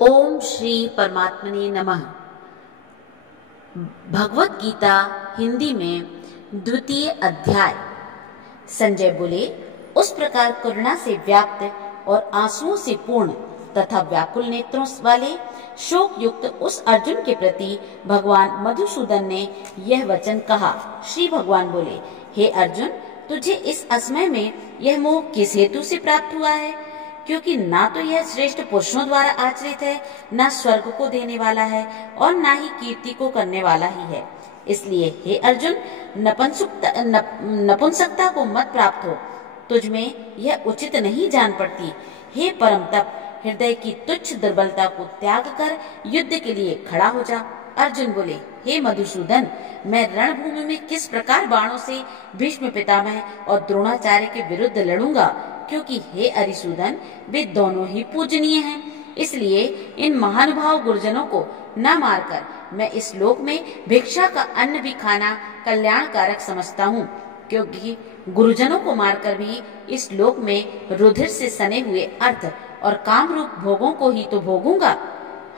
ओम श्री परमात्मने नमः। भगवत गीता हिंदी में द्वितीय अध्याय। संजय बोले, उस प्रकार करुणा से व्याप्त और आंसुओं से पूर्ण तथा व्याकुल नेत्रों वाले शोक युक्त उस अर्जुन के प्रति भगवान मधुसूदन ने यह वचन कहा। श्री भगवान बोले, हे अर्जुन, तुझे इस असमय में यह मोह किस हेतु से प्राप्त हुआ है? क्योंकि ना तो यह श्रेष्ठ पुरुषों द्वारा आचरित है, ना स्वर्ग को देने वाला है और ना ही कीर्ति को करने वाला ही है। इसलिए हे अर्जुन, नपुंसकता को मत प्राप्त हो, तुझ में यह उचित नहीं जान पड़ती। हे परम तप, हृदय की तुच्छ दुर्बलता को त्याग कर युद्ध के लिए खड़ा हो जा। अर्जुन बोले, हे मधुसूदन, मैं रणभूमि में किस प्रकार बाणों से भीष्म पितामह और द्रोणाचार्य के विरुद्ध लड़ूंगा? क्योंकि हे अरिसूदन, वे दोनों ही पूजनीय हैं। इसलिए इन महानुभाव गुरुजनों को न मारकर मैं इस लोक में भिक्षा का अन्न भी खाना कल्याणकारक समझता हूँ। क्योंकि गुरुजनों को मारकर भी इस लोक में रुधिर से सने हुए अर्थ और काम रूप भोगों को ही तो भोगूंगा।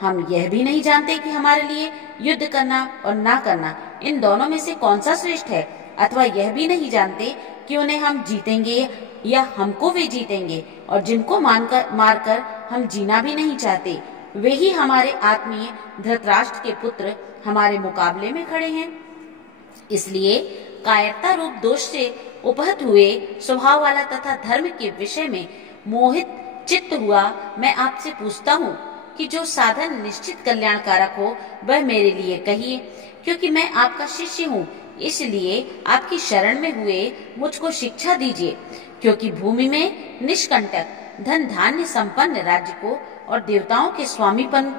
हम यह भी नहीं जानते कि हमारे लिए युद्ध करना और ना करना इन दोनों में से कौन सा श्रेष्ठ है, अथवा यह भी नहीं जानते कि उन्हें हम जीतेंगे या हमको वे जीतेंगे। और जिनको मारकर हम जीना भी नहीं चाहते, वे ही हमारे आत्मीय धृतराष्ट्र के पुत्र हमारे मुकाबले में खड़े हैं। इसलिए कायरता रूप दोष से उपहत हुए स्वभाव वाला तथा धर्म के विषय में मोहित चित्त हुआ मैं आपसे पूछता हूँ कि जो साधन निश्चित कल्याणकारक हो वह मेरे लिए कहिए। क्योंकि मैं आपका शिष्य हूँ, इसलिए आपकी शरण में हुए मुझको शिक्षा दीजिए। क्योंकि भूमि में निष्कंटक धन धान्य संपन्न राज्य को और देवताओं के स्वामीपन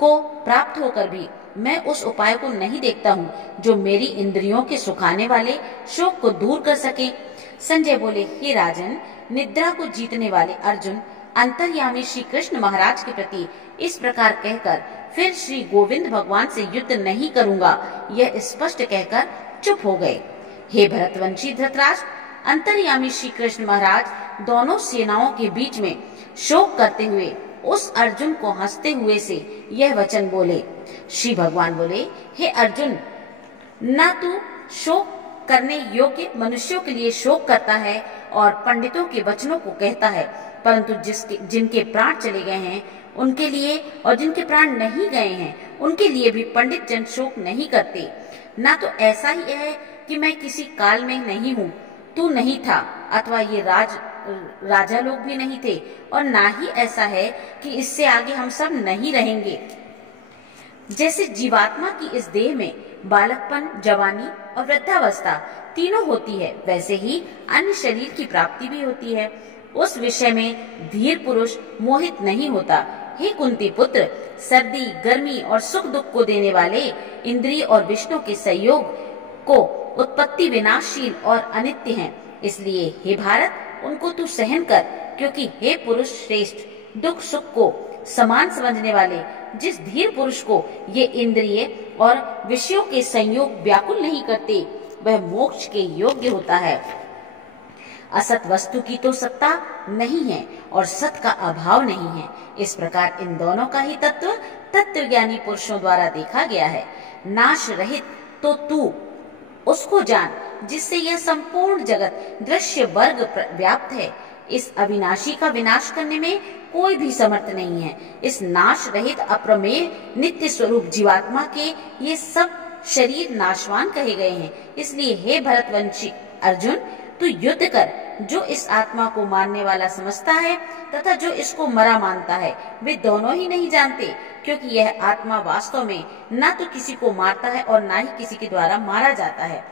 को प्राप्त होकर भी मैं उस उपाय को नहीं देखता हूँ जो मेरी इंद्रियों के सुखाने वाले शोक को दूर कर सके। संजय बोले, हे राजन, निद्रा को जीतने वाले अर्जुन अंतर्यामी श्री कृष्ण महाराज के प्रति इस प्रकार कहकर फिर श्री गोविंद भगवान से युद्ध नहीं करूंगा, यह स्पष्ट कहकर चुप हो गए। हे भरतवंशी धृतराष्ट्र, अंतर्यामी श्री कृष्ण महाराज दोनों सेनाओं के बीच में शोक करते हुए उस अर्जुन को हंसते हुए से यह वचन बोले। श्री भगवान बोले, हे अर्जुन, न तू शोक करने योग्य मनुष्यों के लिए शोक करता है और पंडितों के वचनों को कहता है, परंतु जिनके प्राण चले गए हैं उनके लिए और जिनके प्राण नहीं गए हैं उनके लिए भी पंडित जन शोक नहीं करते। ना तो ऐसा ही है कि मैं किसी काल में नहीं हूँ, तू नहीं था, अथवा ये राजा लोग भी नहीं थे, और ना ही ऐसा है कि इससे आगे हम सब नहीं रहेंगे। जैसे जीवात्मा की इस देह में बालकपन, जवानी और वृद्धावस्था तीनों होती है, वैसे ही अन्य शरीर की प्राप्ति भी होती है। उस विषय में धीर पुरुष मोहित नहीं होता। हे कुंती पुत्र, सर्दी, गर्मी और सुख दुख को देने वाले इंद्रिय और विष्णु के संयोग को उत्पत्ति विनाशशील और अनित्य हैं। इसलिए हे भारत, उनको तू सहन कर। क्योंकि हे पुरुष श्रेष्ठ, दुख सुख को समान समझने वाले जिस धीर पुरुष को ये इंद्रिय और विषयों के संयोग व्याकुल नहीं करते, वह मोक्ष के योग्य होता है। असत वस्तु की तो सत्ता नहीं है और सत का अभाव नहीं है। इस प्रकार इन दोनों का ही तत्वज्ञानी पुरुषों द्वारा देखा गया है। नाश रहित तो तू उसको जान जिससे यह संपूर्ण जगत दृश्य वर्ग व्याप्त है। इस अविनाशी का विनाश करने में कोई भी समर्थ नहीं है। इस नाश रहित अप्रमेय नित्य स्वरूप जीवात्मा के ये सब शरीर नाशवान कहे गए हैं। इसलिए हे भरतवंशी अर्जुन, तू युद्ध कर। जो इस आत्मा को मारने वाला समझता है तथा जो इसको मरा मानता है, वे दोनों ही नहीं जानते। क्योंकि यह आत्मा वास्तव में न तो किसी को मारता है और न ही किसी के द्वारा मारा जाता है।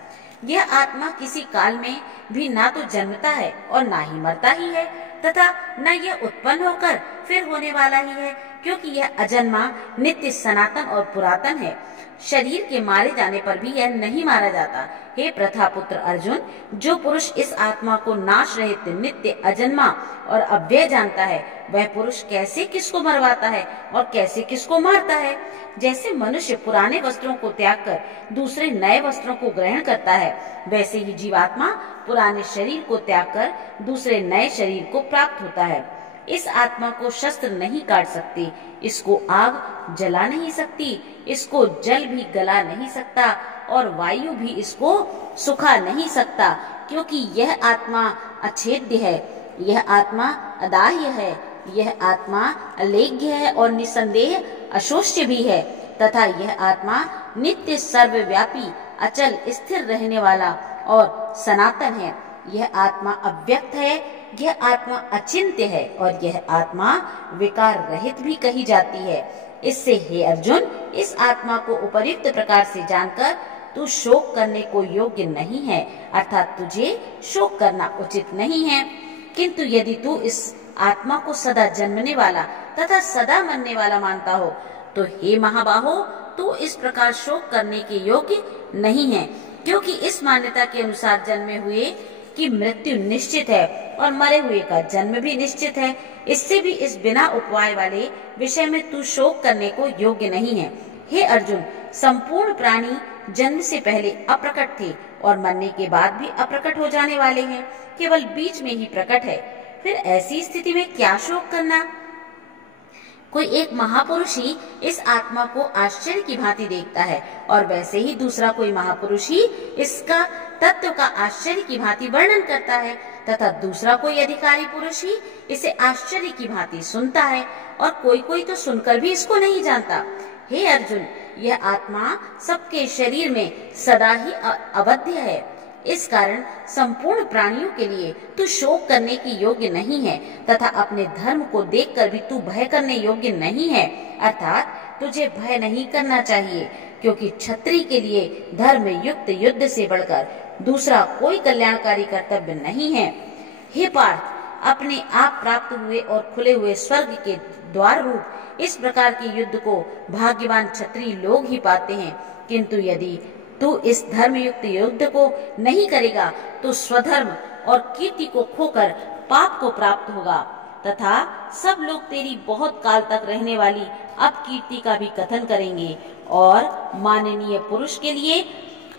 यह आत्मा किसी काल में भी ना तो जन्मता है और ना ही मरता ही है, तथा न यह उत्पन्न होकर फिर होने वाला ही है। क्योंकि यह अजन्मा, नित्य, सनातन और पुरातन है। शरीर के मारे जाने पर भी यह नहीं मारा जाता। हे प्रथा पुत्र अर्जुन, जो पुरुष इस आत्मा को नाश रहित, नित्य, अजन्मा और अव्यय जानता है, वह पुरुष कैसे किसको मरवाता है और कैसे किसको मारता है। जैसे मनुष्य पुराने वस्त्रों को त्याग कर दूसरे नए वस्त्रों को ग्रहण करता है, वैसे ही जीवात्मा पुराने शरीर को त्याग कर दूसरे नए शरीर को प्राप्त होता है। इस आत्मा को शस्त्र नहीं काट सकते, इसको आग जला नहीं सकती, इसको जल भी गला नहीं सकता और वायु भी इसको सुखा नहीं सकता, क्योंकि यह आत्मा अछेद्य है, यह आत्मा अदाह्य है, यह आत्मा अलेख्य है और निसंदेह अशोष्य भी है, तथा यह आत्मा नित्य सर्वव्यापी अचल स्थिर रहने वाला और सनातन है। यह आत्मा अव्यक्त है, यह आत्मा अचिंत्य है और यह आत्मा विकार रहित भी कही जाती है। इससे हे अर्जुन, इस आत्मा को उपयुक्त प्रकार से जानकर तू शोक करने को योग्य नहीं है, अर्थात तुझे शोक करना उचित नहीं है। किंतु यदि तू इस आत्मा को सदा जन्मने वाला तथा सदा मरने वाला मानता हो, तो हे महाबाहो, तू इस प्रकार शोक करने के योग्य नहीं है, क्योंकि इस मान्यता के अनुसार जन्मे हुए की मृत्यु निश्चित है और मरे हुए का जन्म भी निश्चित है। इससे भी इस बिना उपाय वाले विषय में तू शोक करने को योग्य नहीं है। हे अर्जुन, संपूर्ण प्राणी जन्म से पहले अप्रकट थे और मरने के बाद भी अप्रकट हो जाने वाले हैं, केवल बीच में ही प्रकट है। फिर ऐसी स्थिति में क्या शोक करना? कोई एक महापुरुष ही इस आत्मा को आश्चर्य की भांति देखता है और वैसे ही दूसरा कोई महापुरुष ही इसका तत्व का आश्चर्य की भांति वर्णन करता है, तथा दूसरा कोई अधिकारी पुरुष ही इसे आश्चर्य की भांति सुनता है और कोई कोई तो सुनकर भी इसको नहीं जानता। हे अर्जुन, यह आत्मा सबके शरीर में सदा ही अवध्य है। इस कारण संपूर्ण प्राणियों के लिए तू शोक करने की योग्य नहीं है, तथा अपने धर्म को देखकर भी तू भय करने योग्य नहीं है, अर्थात तुझे भय नहीं करना चाहिए, क्योंकि क्षत्रिय के लिए धर्म युक्त युद्ध से बढ़कर दूसरा कोई कल्याणकारी कर्तव्य नहीं है। हे पार्थ, अपने आप प्राप्त हुए और खुले हुए स्वर्ग के द्वार रूप इस प्रकार के युद्ध को भाग्यवान क्षत्रिय लोग ही पाते हैं, किंतु यदि तू इस धर्म युक्त युद्ध को नहीं करेगा तो स्वधर्म और कीर्ति को खोकर पाप को प्राप्त होगा, तथा सब लोग तेरी बहुत काल तक रहने वाली अपकीर्ति का भी कथन करेंगे और माननीय पुरुष के लिए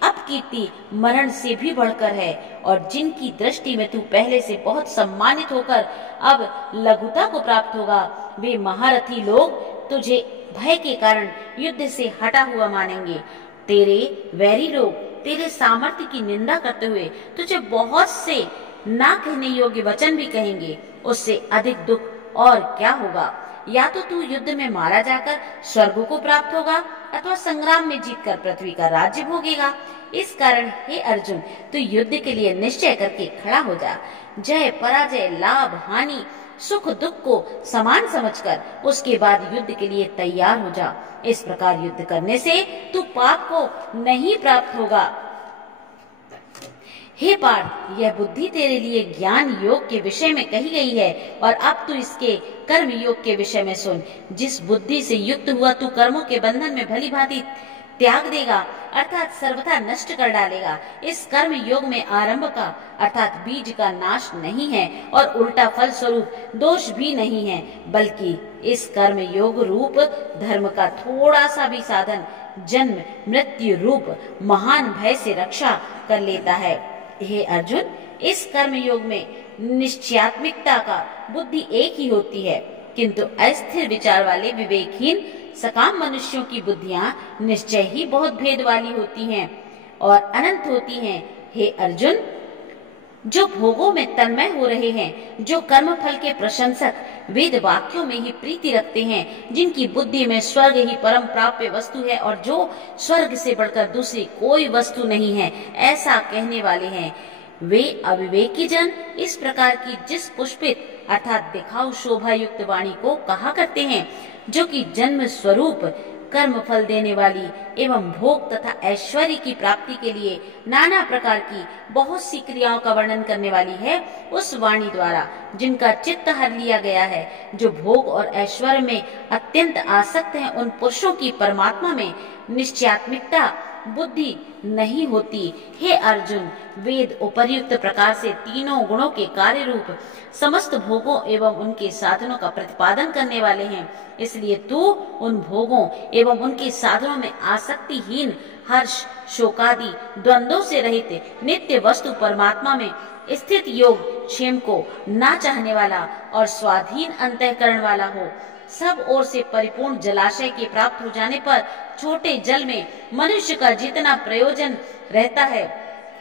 अपकीर्ति मरण से भी बढ़कर है, और जिनकी दृष्टि में तू पहले से बहुत सम्मानित होकर अब लघुता को प्राप्त होगा, वे महारथी लोग तुझे भय के कारण युद्ध से हटा हुआ मानेंगे। तेरे वैरी लोग तेरे सामर्थ्य की निंदा करते हुए तुझे बहुत से ना कहने योग्य वचन भी कहेंगे। उससे अधिक दुख और क्या होगा? या तो तू युद्ध में मारा जाकर स्वर्ग को प्राप्त होगा अथवा संग्राम में जीतकर पृथ्वी का राज्य भोगेगा। इस कारण हे अर्जुन, तू युद्ध के लिए निश्चय करके खड़ा हो जा। जय पराजय, लाभ हानि, सुख दुख को समान समझकर उसके बाद युद्ध के लिए तैयार हो जा। इस प्रकार युद्ध करने से तू पाप को नहीं प्राप्त होगा। हे पार्थ, यह बुद्धि तेरे लिए ज्ञान योग के विषय में कही गई है, और अब तू इसके कर्म योग के विषय में सुन। जिस बुद्धि से युक्त हुआ तू कर्मों के बंधन में भली भांति त्याग देगा, अर्थात सर्वथा नष्ट कर डालेगा। इस कर्म योग में आरंभ का अर्थात बीज का नाश नहीं है और उल्टा फल स्वरूप दोष भी नहीं है, बल्कि इस कर्म योग रूप धर्म का थोड़ा सा भी साधन जन्म मृत्यु रूप महान भय से रक्षा कर लेता है। हे अर्जुन, इस कर्म योग में निश्चयात्मिकता का बुद्धि एक ही होती है, किंतु अस्थिर विचार वाले विवेकहीन सकाम मनुष्यों की बुद्धियां निश्चय ही बहुत भेद वाली होती हैं और अनंत होती हैं। हे अर्जुन, जो भोगों में तन्मय हो रहे हैं, जो कर्म फल के प्रशंसक वेद वाक्यों में ही प्रीति रखते हैं, जिनकी बुद्धि में स्वर्ग ही परम प्राप्य वस्तु है और जो स्वर्ग से बढ़कर दूसरी कोई वस्तु नहीं है, ऐसा कहने वाले हैं, वे अविवेकी जन इस प्रकार की जिस पुष्पित अर्थात दिखाऊ शोभा युक्त वाणी को कहा करते हैं, जो कि जन्म स्वरूप कर्म फल देने वाली एवं भोग तथा ऐश्वर्य की प्राप्ति के लिए नाना प्रकार की बहुत सी क्रियाओं का वर्णन करने वाली है, उस वाणी द्वारा जिनका चित्त हर लिया गया है, जो भोग और ऐश्वर्य में अत्यंत आसक्त हैं, उन पुरुषों की परमात्मा में निश्चयात्मिकता बुद्धि नहीं होती। हे अर्जुन, वेद उपर्युक्त प्रकार से तीनों गुणों के कार्य रूप समस्त भोगों एवं उनके साधनों का प्रतिपादन करने वाले हैं, इसलिए तू उन भोगों एवं उनके साधनों में आसक्तिहीन हर्ष शोकादि द्वंद्वों से रहित नित्य वस्तु परमात्मा में स्थित योग क्षेम को ना चाहने वाला और स्वाधीन अंतःकरण वाला हो। सब ओर से परिपूर्ण जलाशय के प्राप्त हो जाने पर छोटे जल में मनुष्य का जितना प्रयोजन रहता है,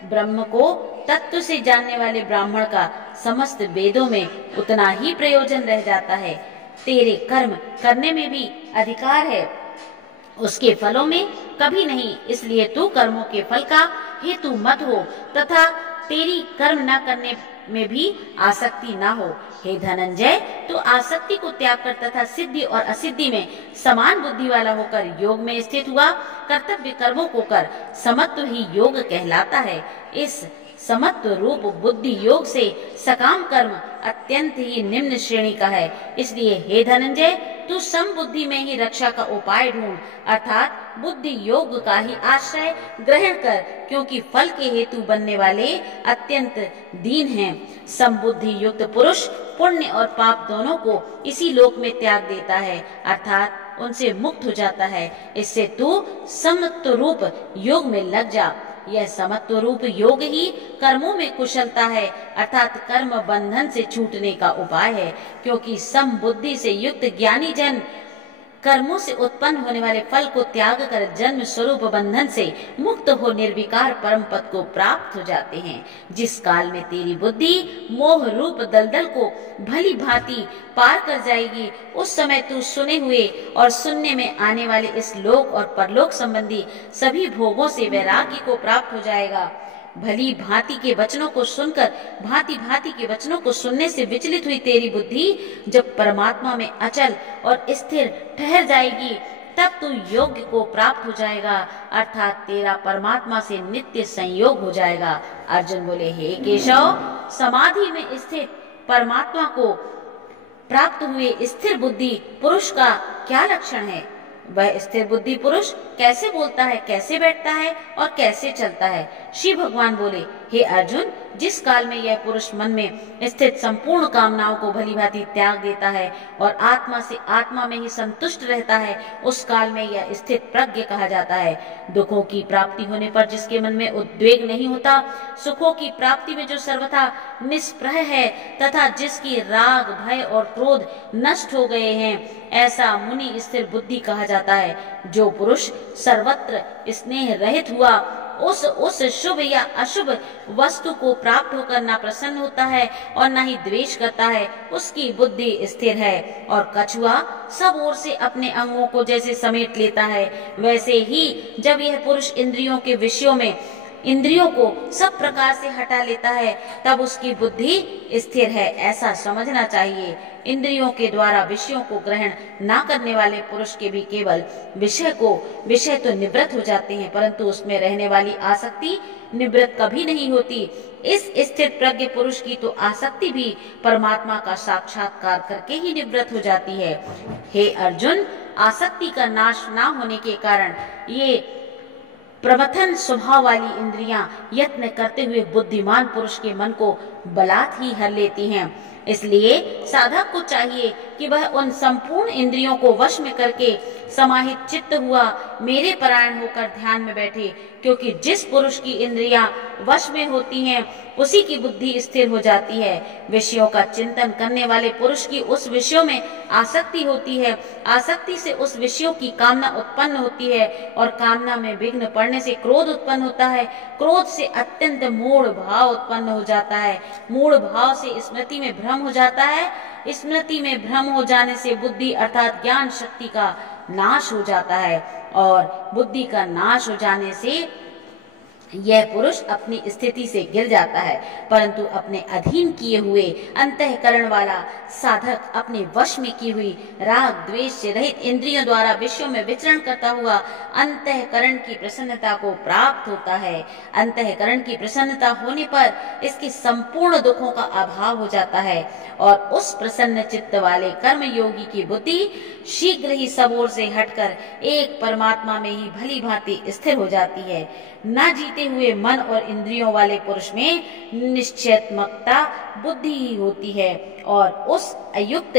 ब्रह्म को तत्व से जानने वाले ब्राह्मण का समस्त वेदों में उतना ही प्रयोजन रह जाता है। तेरे कर्म करने में भी अधिकार है, उसके फलों में कभी नहीं। इसलिए तू कर्मों के फल का हेतु मत हो तथा तेरी कर्म न करने में भी आसक्ति न हो। हे धनंजय, तू आसक्ति को त्याग कर तथा सिद्धि और असिद्धि में समान बुद्धि वाला होकर योग में स्थित हुआ कर्तव्य कर्मों को कर। समत्व ही योग कहलाता है। इस समत्व रूप बुद्धि योग से सकाम कर्म अत्यंत ही निम्न श्रेणी का है। इसलिए हे धनंजय, तू समबुद्धि में ही रक्षा का उपाय ढूंढ, अर्थात बुद्धि योग का ही आश्रय ग्रहण कर, क्योंकि फल के हेतु बनने वाले अत्यंत दीन हैं। समबुद्धि युक्त पुरुष पुण्य और पाप दोनों को इसी लोक में त्याग देता है, अर्थात उनसे मुक्त हो जाता है। इससे तू समत्व रूप योग में लग जा। यह समत्व रूप योग ही कर्मों में कुशलता है, अर्थात कर्म बंधन से छूटने का उपाय है। क्योंकि समबुद्धि से युक्त ज्ञानी जन कर्मों से उत्पन्न होने वाले फल को त्याग कर जन्म स्वरूप बंधन से मुक्त हो निर्विकार परम पद को प्राप्त हो जाते हैं। जिस काल में तेरी बुद्धि मोह रूप दलदल को भली भांति पार कर जाएगी, उस समय तू सुने हुए और सुनने में आने वाले इस लोक और परलोक संबंधी सभी भोगों से वैराग्य को प्राप्त हो जाएगा। भली भांति के वचनों को सुनकर भांति भांति के वचनों को सुनने से विचलित हुई तेरी बुद्धि जब परमात्मा में अचल और स्थिर ठहर जाएगी, तब तू योग्य को प्राप्त हो जाएगा, अर्थात तेरा परमात्मा से नित्य संयोग हो जाएगा। अर्जुन बोले, हे केशव, समाधि में स्थित परमात्मा को प्राप्त हुए स्थिर बुद्धि पुरुष का क्या लक्षण है? वह स्थिर बुद्धि पुरुष कैसे बोलता है, कैसे बैठता है और कैसे चलता है? श्री भगवान बोले, हे अर्जुन, जिस काल में यह पुरुष मन में स्थित संपूर्ण कामनाओं को भली भांति त्याग देता है और आत्मा से आत्मा में ही संतुष्ट रहता है, उस काल में यह स्थित प्रज्ञ कहा जाता है। दुखों की प्राप्ति होने पर जिसके मन में उद्वेग नहीं होता, सुखों की प्राप्ति में जो सर्वथा निष्प्रह है तथा जिसकी राग भय और क्रोध नष्ट हो गए हैं, ऐसा मुनि स्थिर बुद्धि कहा जाता है। जो पुरुष सर्वत्र स्नेह रहित हुआ, उस शुभ या अशुभ वस्तु को प्राप्त होकर न प्रसन्न होता है और न ही द्वेष करता है, उसकी बुद्धि स्थिर है। और कछुआ सब ओर से अपने अंगों को जैसे समेट लेता है, वैसे ही जब यह पुरुष इंद्रियों के विषयों में इंद्रियों को सब प्रकार से हटा लेता है, तब उसकी बुद्धि स्थिर है, ऐसा समझना चाहिए। इंद्रियों के द्वारा विषयों को ग्रहण न करने वाले पुरुष के भी केवल विषय तो निवृत्त हो जाते हैं, परंतु उसमें रहने वाली आसक्ति निवृत्त कभी नहीं होती। इस स्थित प्रज्ञ पुरुष की तो आसक्ति भी परमात्मा का साक्षात्कार करके ही निवृत्त हो जाती है। हे अर्जुन, आसक्ति का नाश न होने के कारण ये प्रमथन स्वभाव वाली इंद्रियां यत्न करते हुए बुद्धिमान पुरुष के मन को बलात् ही हर लेती हैं। इसलिए साधक को चाहिए कि वह उन संपूर्ण इंद्रियों को वश में करके समाहित चित्त हुआ मेरे परायण होकर ध्यान में बैठे, क्योंकि जिस पुरुष की इंद्रियां वश में होती हैं, उसी की बुद्धि स्थिर हो जाती है। विषयों का चिंतन करने वाले पुरुष की उस विषयों में आसक्ति होती है, आसक्ति से उस विषयों की कामना उत्पन्न होती है और कामना में विघ्न पड़ने से क्रोध उत्पन्न होता है, क्रोध से अत्यंत मूढ़ भाव उत्पन्न हो जाता है, मूढ़ भाव से स्मृति में भ्रम हो जाता है, स्मृति में भ्रम हो जाने से बुद्धि अर्थात ज्ञान शक्ति का नाश हो जाता है और बुद्धि का नाश हो जाने से यह पुरुष अपनी स्थिति से गिर जाता है। परंतु अपने अधीन किए हुए अंतःकरण वाला साधक अपने वश में की हुई राग द्वेष से रहित इंद्रियों द्वारा विषयों में विचरण करता हुआ अंतःकरण की प्रसन्नता को प्राप्त होता है। अंतःकरण की प्रसन्नता होने पर इसके संपूर्ण दुखों का अभाव हो जाता है और उस प्रसन्न चित्त वाले कर्म योगी की बुद्धि शीघ्र ही सब ओर से हटकर एक परमात्मा में ही भली भांति स्थिर हो जाती है। न जीते जानते हुए मन और इंद्रियों वाले पुरुष में निश्चयात्मकता बुद्धि ही होती है और उस अयुक्त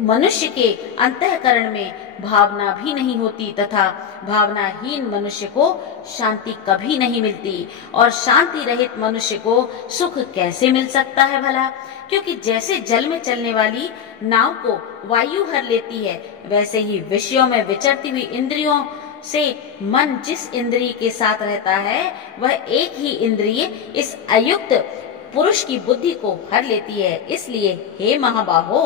मनुष्य के अंतःकरण में भावना भी नहीं होती तथा भावनाहीन मनुष्य को शांति कभी नहीं मिलती। और शांति रहित मनुष्य को सुख कैसे मिल सकता है भला? क्योंकि जैसे जल में चलने वाली नाव को वायु हर लेती है, वैसे ही विषयों में विचरती हुई इंद्रियों से मन जिस इंद्रिय के साथ रहता है, वह एक ही इंद्रिय इस अयुक्त पुरुष की बुद्धि को हर लेती है। इसलिए हे महाबाहो,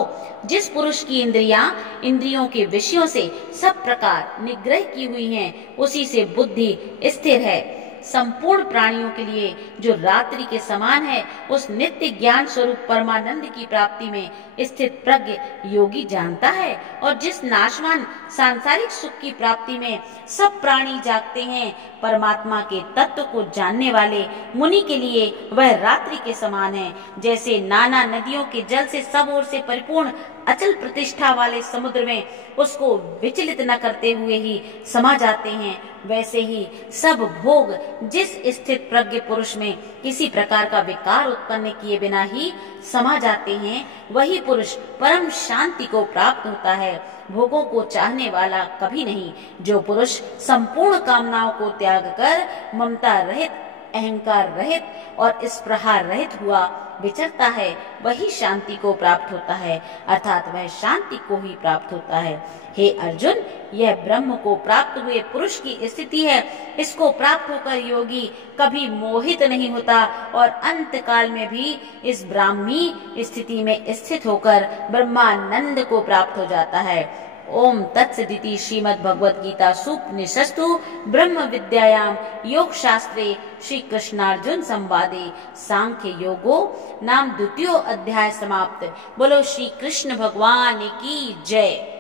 जिस पुरुष की इंद्रियों के विषयों से सब प्रकार निग्रह की हुई हैं, उसी से बुद्धि स्थिर है। संपूर्ण प्राणियों के लिए जो रात्रि के समान है, उस नित्य ज्ञान स्वरूप परमानंद की प्राप्ति में स्थित प्रज्ञ योगी जानता है। और जिस नाशवान सांसारिक सुख की प्राप्ति में सब प्राणी जागते हैं, परमात्मा के तत्व को जानने वाले मुनि के लिए वह रात्रि के समान है। जैसे नाना नदियों के जल से सब ओर से परिपूर्ण अचल प्रतिष्ठा वाले समुद्र में उसको विचलित न करते हुए ही समा जाते हैं, वैसे ही सब भोग जिस स्थित प्रज्ञ पुरुष में किसी प्रकार का विकार उत्पन्न किए बिना ही समा जाते हैं, वही पुरुष परम शांति को प्राप्त होता है। भोगों को चाहने वाला कभी नहीं। जो पुरुष संपूर्ण कामनाओं को त्याग कर ममता रहित, अहंकार रहित और स्पृहा रहित हुआ विचरता है, वही शांति को प्राप्त होता है, अर्थात वह शांति को ही प्राप्त होता है। हे अर्जुन, यह ब्रह्म को प्राप्त हुए पुरुष की स्थिति है। इसको प्राप्त होकर योगी कभी मोहित नहीं होता और अंत काल में भी इस ब्राह्मी स्थिति में स्थित होकर ब्रह्मानंद को प्राप्त हो जाता है। ओम तत्सदिति श्रीमद् भगवद गीता सूपनिषत्सु ब्रह्म विद्यायाम योग शास्त्रे श्री कृष्णार्जुन संवादे सांख्य योगो नाम 2 अध्याय समाप्त। बोलो श्री कृष्ण भगवान की जय।